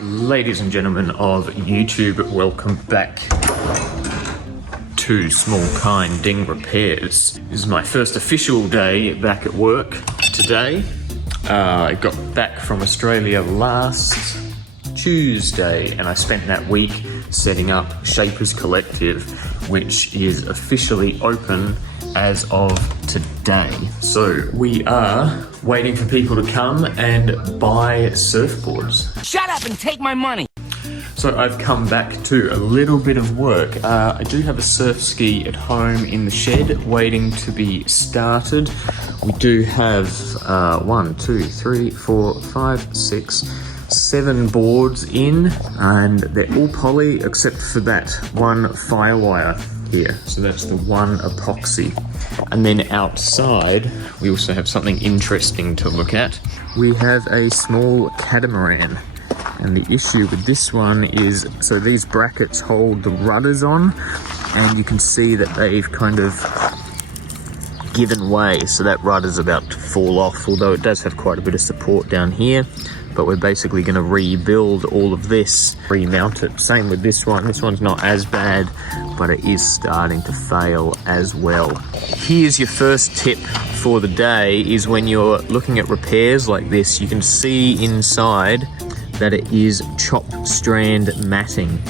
Ladies and gentlemen of YouTube, welcome back to Small Kind Ding Repairs. This is my first official day back at work today. I got back from Australia last Tuesday and I spent that week setting up Shapers Collective, which is officially open as of today. So we are waiting for people to come and buy surfboards. Shut up and take my money! So I've come back to a little bit of work. I do have a surf ski at home in the shed waiting to be started. We do have 7 boards in, and they're all poly except for that one firewire here. So that's the one epoxy. And then outside, we also have something interesting to look at. We have a small catamaran. And the issue with this one is, so these brackets hold the rudders on, and you can see that they've kind of given way. So that rudder's about to fall off, although it does have quite a bit of support down here. But we're basically going to rebuild all of this, remount it. Same with this one. This one's not as bad, but it is starting to fail as well. Here's your first tip for the day, is when you're looking at repairs like this, you can see inside that it is chop strand matting.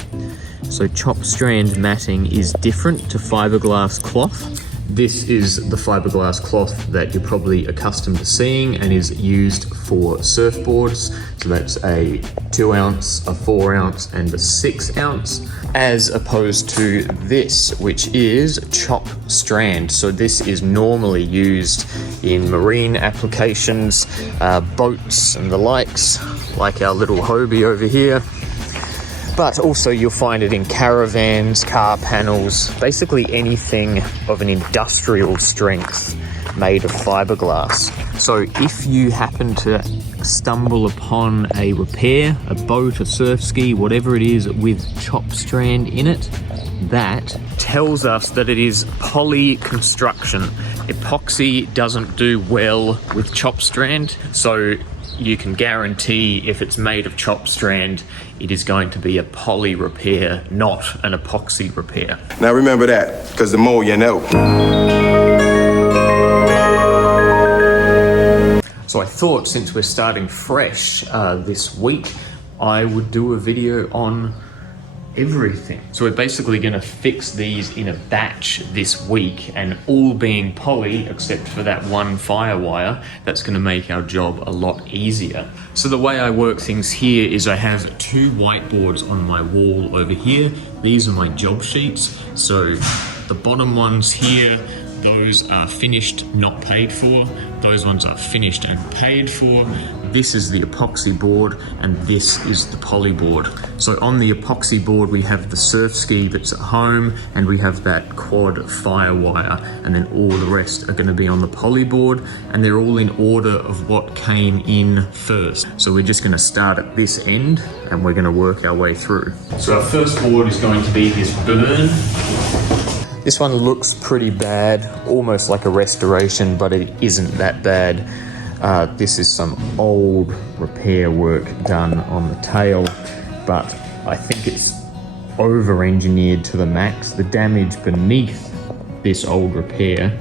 So chop strand matting is different to fiberglass cloth. This is the fiberglass cloth that you're probably accustomed to seeing and is used for surfboards. So that's a 2 ounce, a 4 ounce, and a 6 ounce, as opposed to this, which is chop strand. So this is normally used in marine applications, boats and the likes, like our little Hobie over here. But also you'll find it in caravans, car panels, basically anything of an industrial strength made of fiberglass. So if you happen to stumble upon a repair, a boat, a surf ski, whatever it is with chop strand in it, that tells us that it is poly construction. Epoxy doesn't do well with chop strand, so you can guarantee if it's made of chop strand, it is going to be a poly repair, not an epoxy repair. Now remember that, because the more you know. So I thought, since we're starting fresh this week, I would do a video on everything. So we're basically going to fix these in a batch this week, and all being poly except for that one firewire. That's going to make our job a lot easier. So the way I work things here is I have 2 whiteboards on my wall over here. These are my job sheets. So the bottom ones here, those are finished, not paid for. Those ones are finished and paid for. This is the epoxy board, and this is the poly board. So on the epoxy board, we have the surf ski that's at home, and we have that quad firewire, and then all the rest are going to be on the poly board, and they're all in order of what came in first. So we're just going to start at this end, and we're going to work our way through. So our first board is going to be this burn. This one looks pretty bad, almost like a restoration, but it isn't that bad. This is some old repair work done on the tail, but I think it's over-engineered to the max. The damage beneath this old repair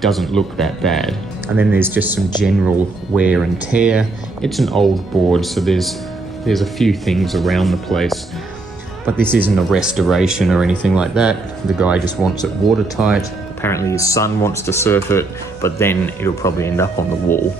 doesn't look that bad. And then there's just some general wear and tear. It's an old board, so there's a few things around the place. But this isn't a restoration or anything like that. The guy just wants it watertight. Apparently his son wants to surf it, but then it'll probably end up on the wall.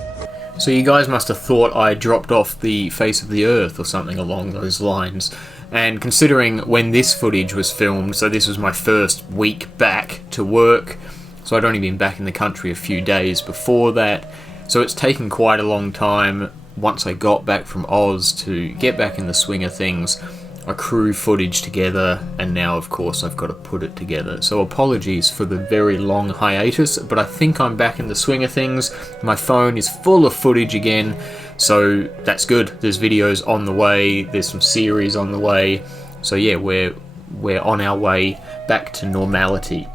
So you guys must have thought I dropped off the face of the earth or something along those lines. And considering when this footage was filmed, so this was my first week back to work, so I'd only been back in the country a few days before that, so it's taken quite a long time once I got back from Oz to get back in the swing of things, accrue footage together, and now of course I've got to put it together. So apologies for the very long hiatus, but I think I'm back in the swing of things. My phone is full of footage again, so that's good. There's videos on the way, there's some series on the way, so yeah, we're on our way back to normality.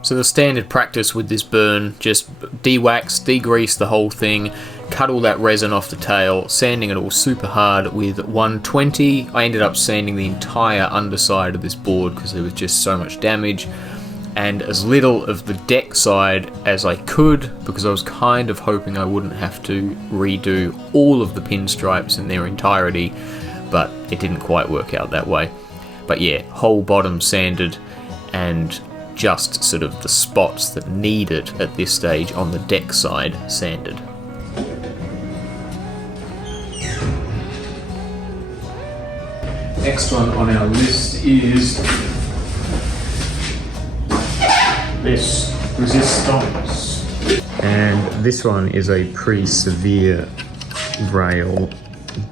So the standard practice with this burn, just de-wax, degrease the whole thing, cut all that resin off the tail, sanding it all super hard with 120. I ended up sanding the entire underside of this board because there was just so much damage, and as little of the deck side as I could, because I was kind of hoping I wouldn't have to redo all of the pinstripes in their entirety, but it didn't quite work out that way. But yeah, whole bottom sanded, and just sort of the spots that needed at this stage on the deck side sanded. Next one on our list is this resistance, and this one is a pretty severe rail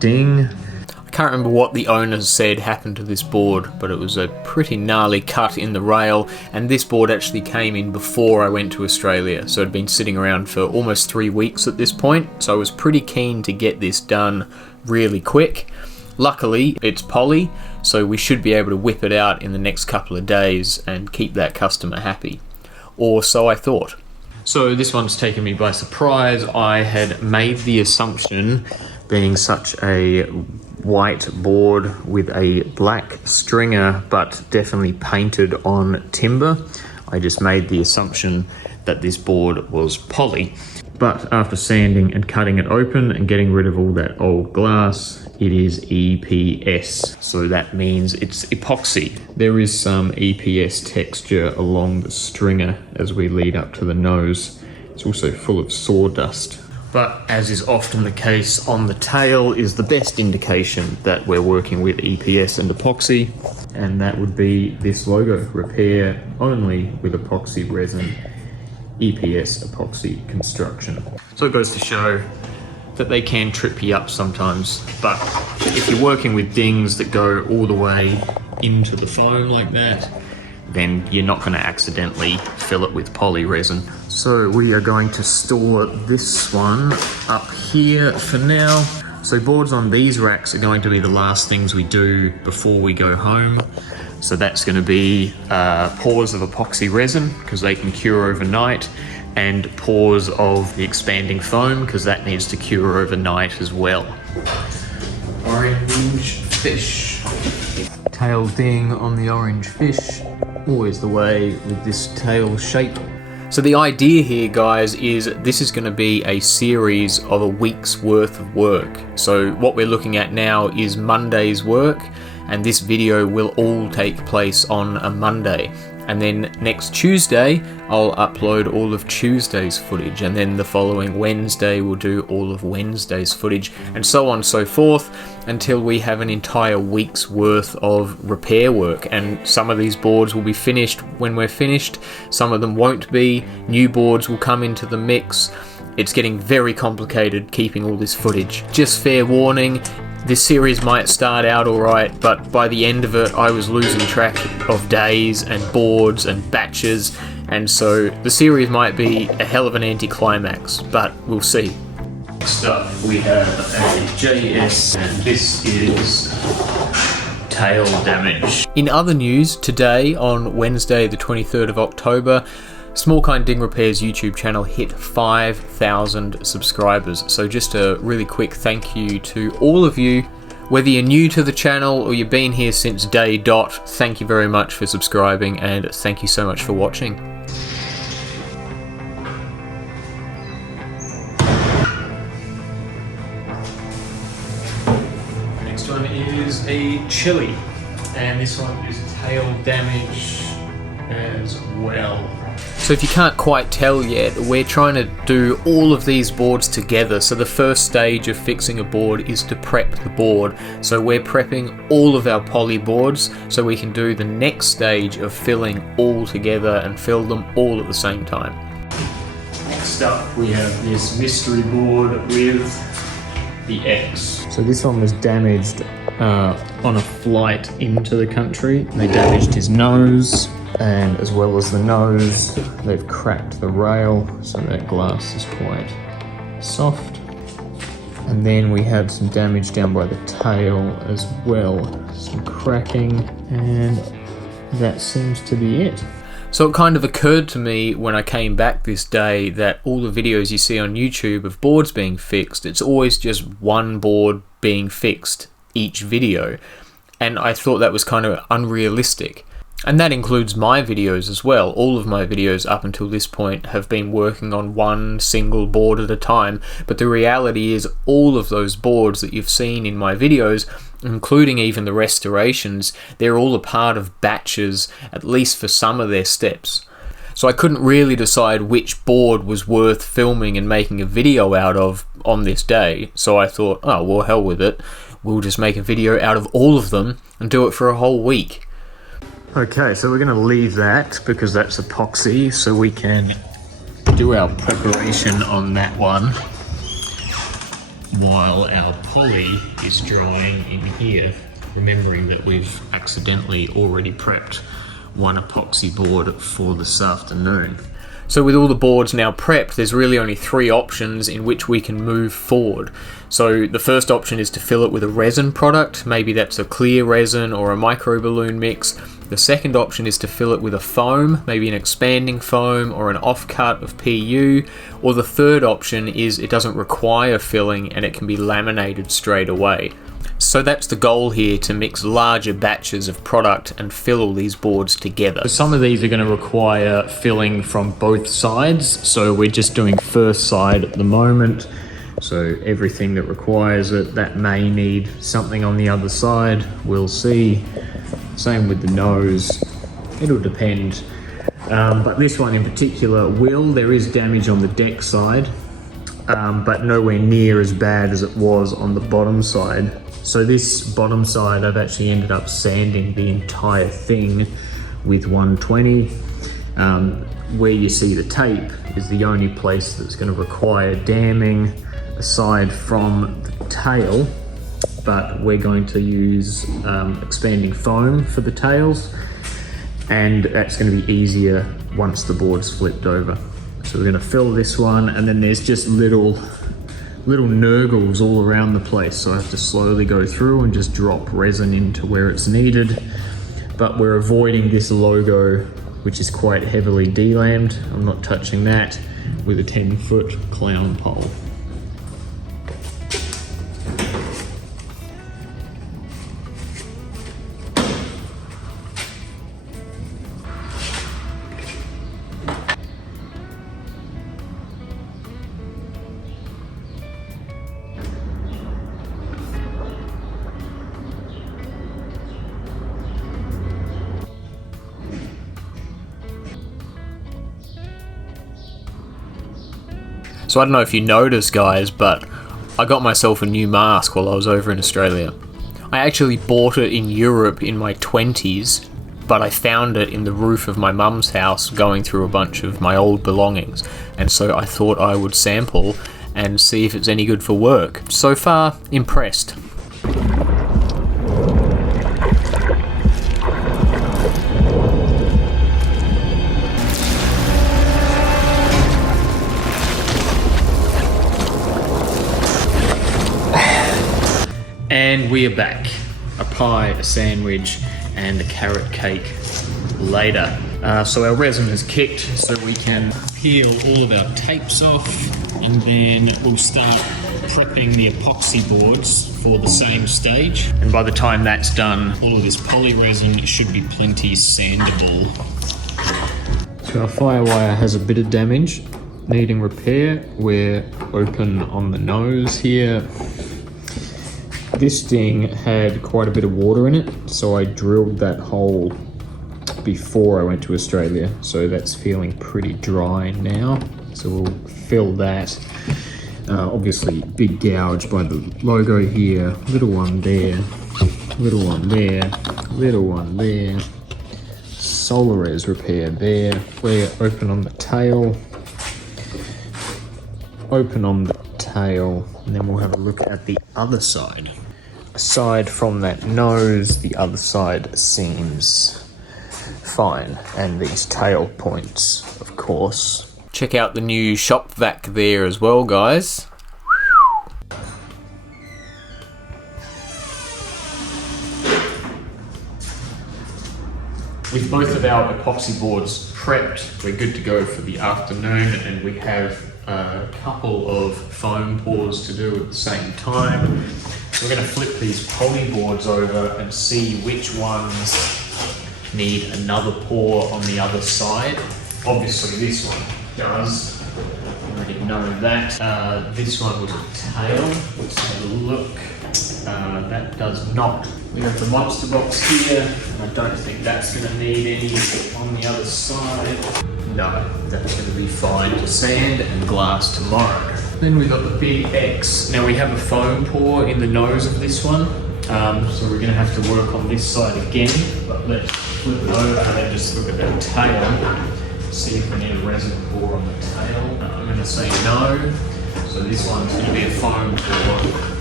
ding. I can't remember what the owners said happened to this board, but it was a pretty gnarly cut in the rail, and this board actually came in before I went to Australia, so it'd been sitting around for almost 3 weeks at this point, so I was pretty keen to get this done really quick. Luckily, it's poly, so we should be able to whip it out in the next couple of days and keep that customer happy. Or so I thought. So this one's taken me by surprise. I had made the assumption, being such a white board with a black stringer, but definitely painted on timber, I just made the assumption that this board was poly. But after sanding and cutting it open and getting rid of all that old glass, it is EPS. So that means it's epoxy. There is some EPS texture along the stringer as we lead up to the nose. It's also full of sawdust. But as is often the case, on the tail is the best indication that we're working with EPS and epoxy, and that would be this logo: repair only with epoxy resin, EPS epoxy construction. So it goes to show that they can trip you up sometimes, but if you're working with dings that go all the way into the foam like that, then you're not going to accidentally fill it with poly resin. So we are going to store this one up here for now. So boards on these racks are going to be the last things we do before we go home. So that's going to be pours of epoxy resin, because they can cure overnight, and pours of the expanding foam, because that needs to cure overnight as well. Orange fish. Tail ding on the orange fish. Always the way with this tail shape. So the idea here, guys, is this is going to be a series of a week's worth of work. So what we're looking at now is Monday's work, and this video will all take place on a Monday. And then next Tuesday, I'll upload all of Tuesday's footage, and then the following Wednesday we'll do all of Wednesday's footage, and so on and so forth, until we have an entire week's worth of repair work. And some of these boards will be finished when we're finished, some of them won't be, new boards will come into the mix. It's getting very complicated keeping all this footage. Just fair warning, this series might start out alright, but by the end of it I was losing track of days and boards and batches, and so the series might be a hell of an anticlimax, but we'll see. Next up we have a JS, and this is tail damage. In other news, today on Wednesday the 23rd of October, Small Kind Ding Repair's YouTube channel hit 5,000 subscribers. So just a really quick thank you to all of you. Whether you're new to the channel or you've been here since day dot, thank you very much for subscribing, and thank you so much for watching. Next one is a chili, and this one is tail damage as well. So if you can't quite tell yet, we're trying to do all of these boards together. So the first stage of fixing a board is to prep the board. So we're prepping all of our poly boards so we can do the next stage of filling all together and fill them all at the same time. Next up we have this mystery board with the X. So this one was damaged on a flight into the country. They damaged his nose, and as well as the nose, they've cracked the rail, so that glass is quite soft. And then we had some damage down by the tail as well, some cracking, and that seems to be it. So it kind of occurred to me when I came back this day that all the videos you see on YouTube of boards being fixed, it's always just one board being fixed each video. And I thought that was kind of unrealistic. And that includes my videos as well. All of my videos up until this point have been working on one single board at a time. But the reality is all of those boards that you've seen in my videos, including even the restorations, they're all a part of batches, at least for some of their steps. So I couldn't really decide which board was worth filming and making a video out of on this day. So I thought, oh, well, hell with it. We'll just make a video out of all of them and do it for a whole week. Okay, so we're going to leave that because that's epoxy, so we can do our preparation on that one while our poly is drying in here, remembering that we've accidentally already prepped one epoxy board for this afternoon. So with all the boards now prepped, there's really only 3 options in which we can move forward. So the first option is to fill it with a resin product, maybe that's a clear resin or a micro balloon mix. The second option is to fill it with a foam, maybe an expanding foam or an offcut of PU. Or the third option is it doesn't require filling and it can be laminated straight away. So that's the goal here, to mix larger batches of product and fill all these boards together. Some of these are going to require filling from both sides, so we're just doing first side at the moment. So everything that requires it, that may need something on the other side, we'll see. Same with the nose, it'll depend. But this one in particular will. There is damage on the deck side, but nowhere near as bad as it was on the bottom side. So this bottom side, I've actually ended up sanding the entire thing with 120. Where you see the tape is the only place that's going to require damming aside from the tail, but we're going to use expanding foam for the tails, and that's going to be easier once the board's flipped over. So we're going to fill this one, and then there's just little nurgles all around the place, so I have to slowly go through and just drop resin into where it's needed. But we're avoiding this logo, which is quite heavily delammed. I'm not touching that with a 10-foot clown pole. So I don't know if you noticed, guys, but I got myself a new mask while I was over in Australia. I actually bought it in Europe in my 20s, but I found it in the roof of my mum's house going through a bunch of my old belongings. And so I thought I would sample and see if it's any good for work. So far, impressed. And we are back. A pie, a sandwich, and a carrot cake later. So our resin is kicked, so we can peel all of our tapes off, and then we'll start prepping the epoxy boards for the same stage. And by the time that's done, all of this poly resin should be plenty sandable. So our firewire has a bit of damage, needing repair. We're open on the nose here. This thing had quite a bit of water in it, so I drilled that hole before I went to Australia, so that's feeling pretty dry now. So we'll fill that. Obviously big gouge by the logo here, little one there, little one there, little one there. Solares repair there. We're open on the tail, open on the tail, and then we'll have a look at the other side. Aside from that nose, the other side seems fine, and these tail points, of course. Check out the new shop vac there as well, guys. With both of our epoxy boards prepped, we're good to go for the afternoon, and we have a couple of foam pours to do at the same time. So we're going to flip these poly boards over and see which ones need another pour on the other side. Obviously this one does. I already know that. This one was a tail. Let's have a look. That does not. We have the monster box here. I don't think that's going to need any on the other side. No, that's going to be fine to sand and glass tomorrow. Then we've got the big X. Now we have a foam pour in the nose of this one. So we're going to have to work on this side again. But let's flip it over and then just look at that tail. See if we need a resin pour on the tail. I'm going to say no. So this one's going to be a foam pour.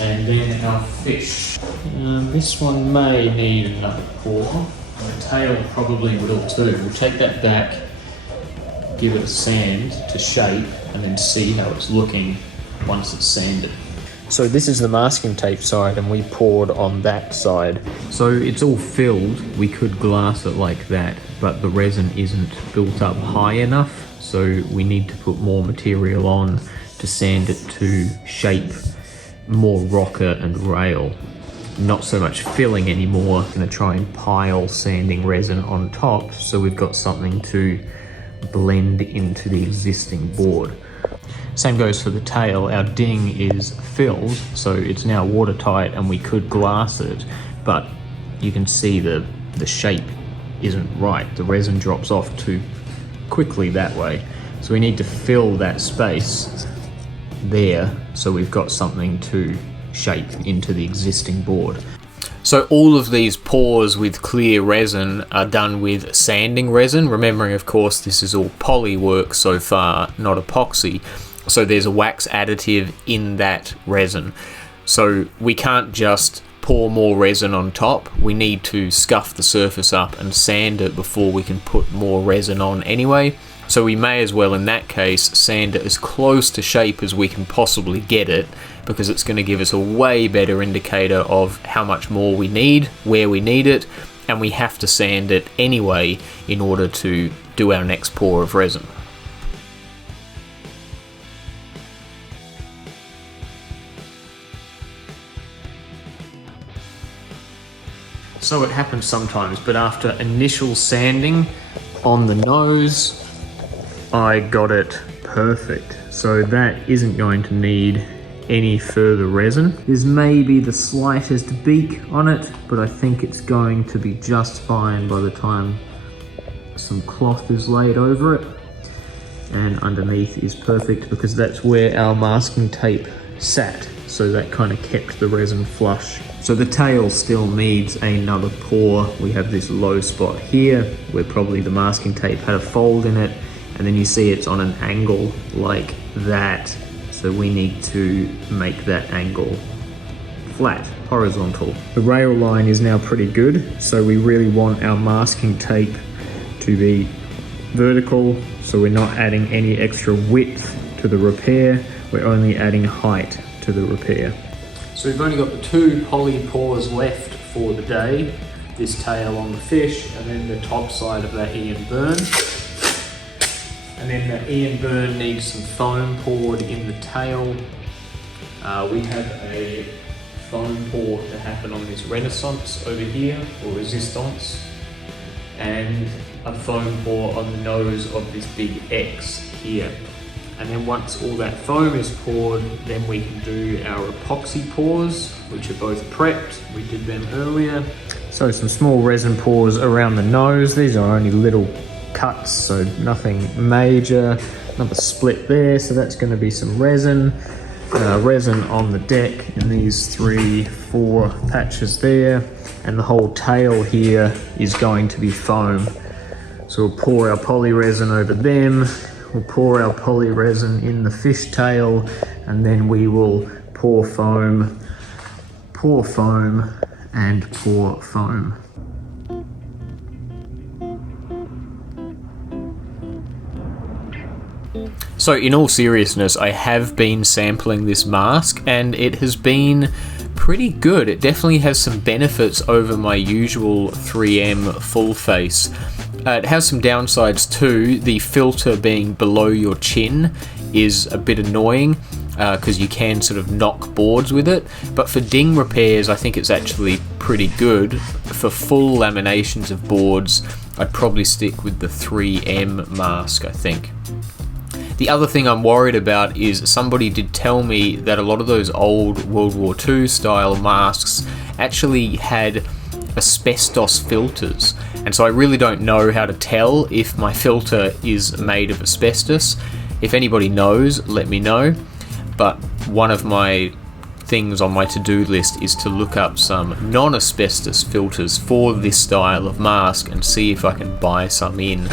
And then our fish. This one may need another pour. The tail probably will too. We'll take that back, give it a sand to shape, and then see how it's looking once it's sanded. So this is the masking tape side, and we poured on that side. So it's all filled. We could glass it like that, but the resin isn't built up high enough. So we need to put more material on to sand it to shape more rocker and rail. Not so much filling anymore. I'm going to try and pile sanding resin on top so we've got something to blend into the existing board. Same goes for the tail. Our ding is filled, so it's now watertight and we could glass it, but you can see the shape isn't right. The resin drops off too quickly that way. So we need to fill that space there so we've got something to shape into the existing board. So all of these pours with clear resin are done with sanding resin, remembering of course this is all poly work so far, not epoxy, so there's a wax additive in that resin. So we can't just pour more resin on top, we need to scuff the surface up and sand it before we can put more resin on anyway. So we may as well, in that case, sand it as close to shape as we can possibly get it, because it's going to give us a way better indicator of how much more we need, where we need it, and we have to sand it anyway in order to do our next pour of resin. So it happens sometimes, but after initial sanding on the nose, I got it perfect. So that isn't going to need any further resin. There's maybe the slightest beak on it, but I think it's going to be just fine by the time some cloth is laid over it. And underneath is perfect because that's where our masking tape sat. So that kind of kept the resin flush. So the tail still needs another pour. We have this low spot here where probably the masking tape had a fold in it, and then you see it's on an angle like that. So we need to make that angle flat, horizontal. The rail line is now pretty good, so we really want our masking tape to be vertical, so we're not adding any extra width to the repair, we're only adding height to the repair. So we've only got the 2 poly pours left for the day, this tail on the fish, and then the top side of that Ian Burn. And then the Ian Burn needs some foam poured in the tail. We have a foam pour to happen on this Renaissance over here, or Resistance, and a foam pour on the nose of this big X here. And then once all that foam is poured, then we can do our epoxy pours, which are both prepped. We did them earlier. So some small resin pours around the nose. These are only little cuts, so nothing major. Another split there, so that's going to be some resin. Resin on the deck in these 3-4 patches there, and the whole tail here is going to be foam. So we'll pour our poly resin over them, we'll pour our poly resin in the fish tail, and then we will pour foam, and pour foam. So in all seriousness, I have been sampling this mask and it has been pretty good. It definitely has some benefits over my usual 3M full face. It has some downsides too. The filter being below your chin is a bit annoying because you can sort of knock boards with it, but for ding repairs I think it's actually pretty good. For full laminations of boards I'd probably stick with the 3M mask, I think. The other thing I'm worried about is somebody did tell me that a lot of those old World War II style masks actually had asbestos filters, and so I really don't know how to tell if my filter is made of asbestos. If anybody knows, let me know. But one of my things on my to-do list is to look up some non-asbestos filters for this style of mask and see if I can buy some in,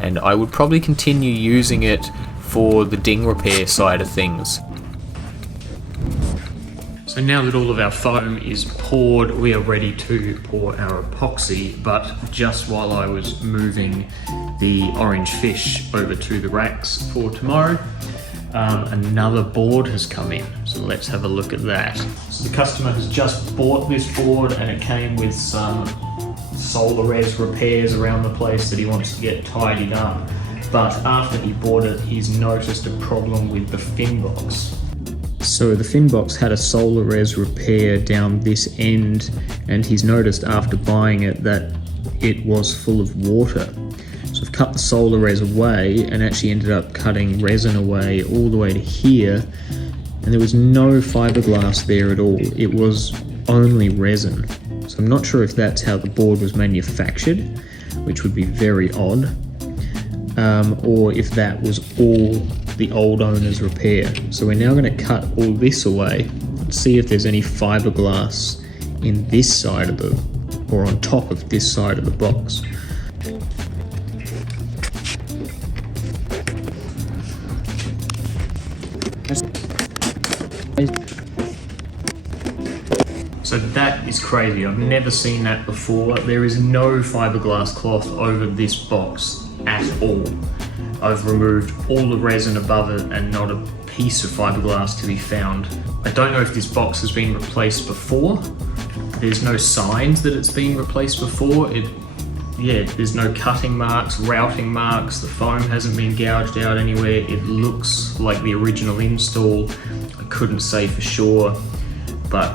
and I would probably continue using it for the ding repair side of things. So now that all of our foam is poured, we are ready to pour our epoxy, but just while I was moving the orange fish over to the racks for tomorrow, another board has come in, so let's have a look at that. So the customer has just bought this board and it came with some solar res repairs around the place that he wants to get tidied up, but after he bought it he's noticed a problem with the fin box. So the fin box had a solar res repair down this end, and he's noticed after buying it that it was full of water. So I've cut the solar res away and actually ended up cutting resin away all the way to here, and there was no fiberglass there at all. It was only resin. So I'm not sure if that's how the board was manufactured, which would be very odd, or if that was all the old owner's repair. So we're now going to cut all this away and see if there's any fiberglass in this side of the, or on top of this side of the box. So that is crazy. I've never seen that before. There is no fiberglass cloth over this box at all. I've removed all the resin above it and not a piece of fiberglass to be found. I don't know if this box has been replaced before. There's no signs that it's been replaced before. There's no cutting marks, routing marks, the foam hasn't been gouged out anywhere. It looks like the original install. I couldn't say for sure, but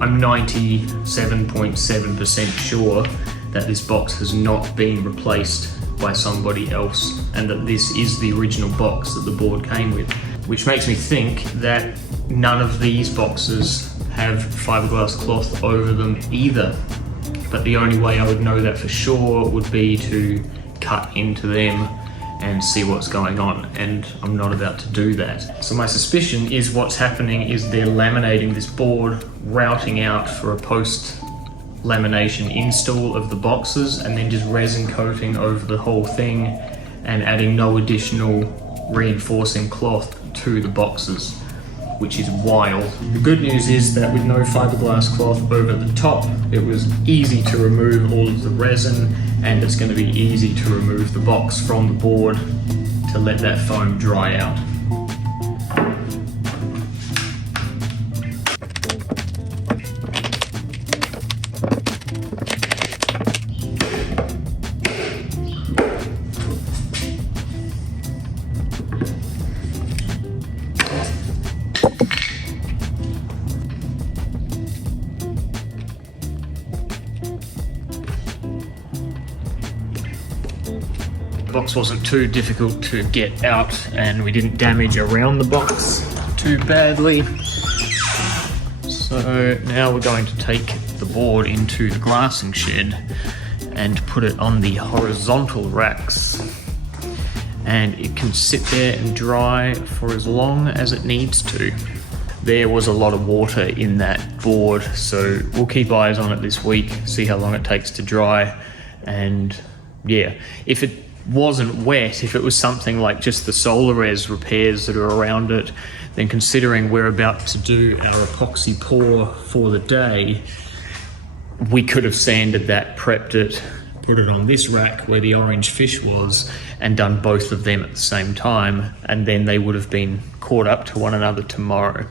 I'm 97.7% sure that this box has not been replaced by somebody else and that this is the original box that the board came with, which makes me think that none of these boxes have fiberglass cloth over them either. But the only way I would know that for sure would be to cut into them and see what's going on, and I'm not about to do that. So my suspicion is what's happening is they're laminating this board, routing out for a post-lamination install of the boxes, and then just resin coating over the whole thing and adding no additional reinforcing cloth to the boxes, which is wild. The good news is that with no fiberglass cloth over the top, it was easy to remove all of the resin, and it's going to be easy to remove the box from the board to let that foam dry out. The box wasn't too difficult to get out and we didn't damage around the box too badly. So now we're going to take the board into the glassing shed and put it on the horizontal racks, and it can sit there and dry for as long as it needs to. There was a lot of water in that board, so we'll keep eyes on it this week, see how long it takes to dry. And yeah, if it wasn't wet, if it was something like just the solar res repairs that are around it, then considering we're about to do our epoxy pour for the day, we could have sanded that, prepped it, put it on this rack where the orange fish was, and done both of them at the same time, and then they would have been caught up to one another tomorrow.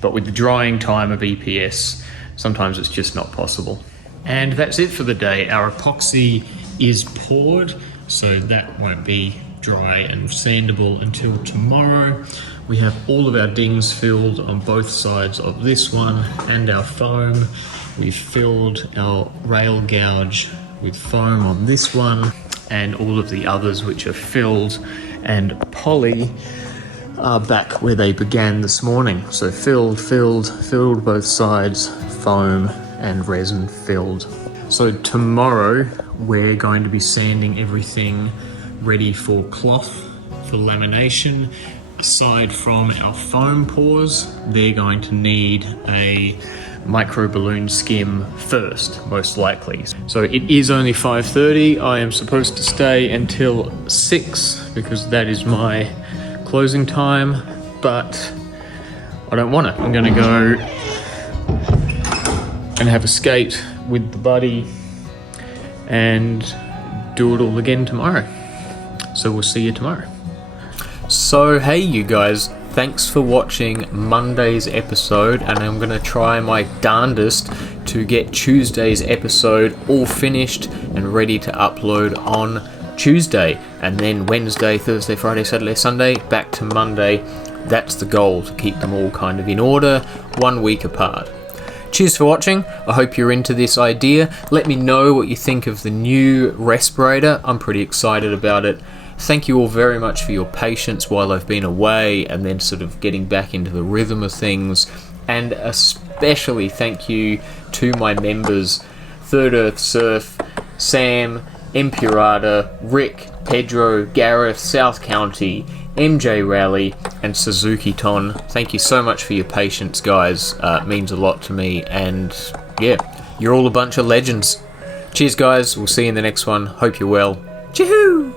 But with the drying time of EPS, sometimes it's just not possible. And that's it for the day. Our epoxy is poured, so that won't be dry and sandable until tomorrow. We have all of our dings filled on both sides of this one and our foam. We've filled our rail gouge with foam on this one, and all of the others which are filled and poly are back where they began this morning. So filled both sides, foam and resin filled. So tomorrow we're going to be sanding everything ready for cloth for lamination. Aside from our foam pours, they're going to need a micro balloon skim first, most likely. So it is only 5:30. I am supposed to stay until 6 because that is my closing time, but I don't want to. I'm gonna go and have a skate with the buddy and do it all again tomorrow. So we'll see you tomorrow. So hey you guys, thanks for watching Monday's episode, and I'm going to try my darndest to get Tuesday's episode all finished and ready to upload on Tuesday, and then Wednesday, Thursday, Friday, Saturday, Sunday, back to Monday. That's the goal, to keep them all kind of in order, 1 week apart. Cheers for watching. I hope you're into this idea. Let me know what you think of the new respirator. I'm pretty excited about it. Thank you all very much for your patience while I've been away and then sort of getting back into the rhythm of things. And especially thank you to my members, Third Earth Surf, Sam, Empurada, Rick, Pedro, Gareth, South County, MJ Rally, and Suzuki Ton. Thank you so much for your patience, guys. It means a lot to me, and yeah, you're all a bunch of legends. Cheers, guys. We'll see you in the next one. Hope you're well. Chee-hoo!